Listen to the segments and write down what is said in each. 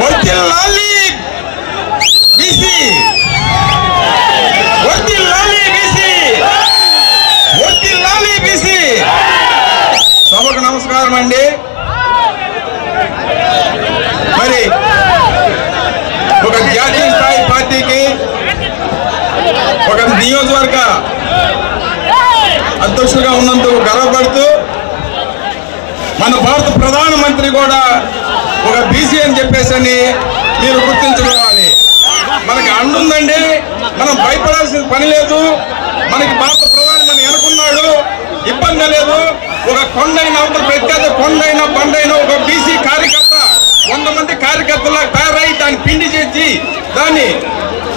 వర్ధిల్లాలి బీసీ, వర్ధిల్లాలి బీసీ, వర్ధిల్లాలి బీసీ. సభకు నమస్కారం అండి. మరి ఒక జాతీయ స్థాయి పార్టీకి ఒక నియోజకవర్గ అధ్యక్షుడిగా ఉన్నందుకు గర్వపడుతూ మన భారత ప్రధానమంత్రి కూడా ఒక బీసీ అని చెప్పేసి మీరు గుర్తించుకోవాలి. మనకి అండుందండి, మనం భయపడాల్సిన పని లేదు. మనకి భారత ప్రధాని మనం అనుకున్నాడు, ఇబ్బంది లేదు. ఒక కొండైన ప్రత్యేక కొండైనా బండైనా ఒక బీసీ కార్యకర్త 100 మంది కార్యకర్తలా తయారై దాన్ని పిండి చేసి దాన్ని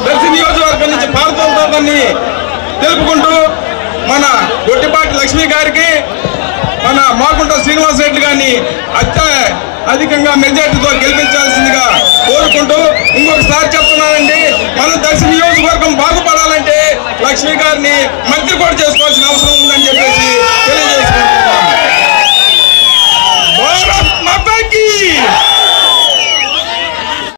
దర్శి నియోజకవర్గం నుంచి భారతదేశాన్ని తెలుపుకుంటూ మన గొట్టిపాటి లక్ష్మి గారికి, మన మాగుంట శ్రీనివాస్ రెడ్డి గారిని అధికంగా మెజార్టీతో గెలిపించాల్సిందిగా కోరుకుంటూ ఇంకొకసారి చెప్తున్నానండి, మనం దర్శి నియోజకవర్గం బాగుపడాలంటే లక్ష్మి గారిని మంత్రి కూడా చేసుకోవాల్సిన అవసరం ఉందని చెప్పేసి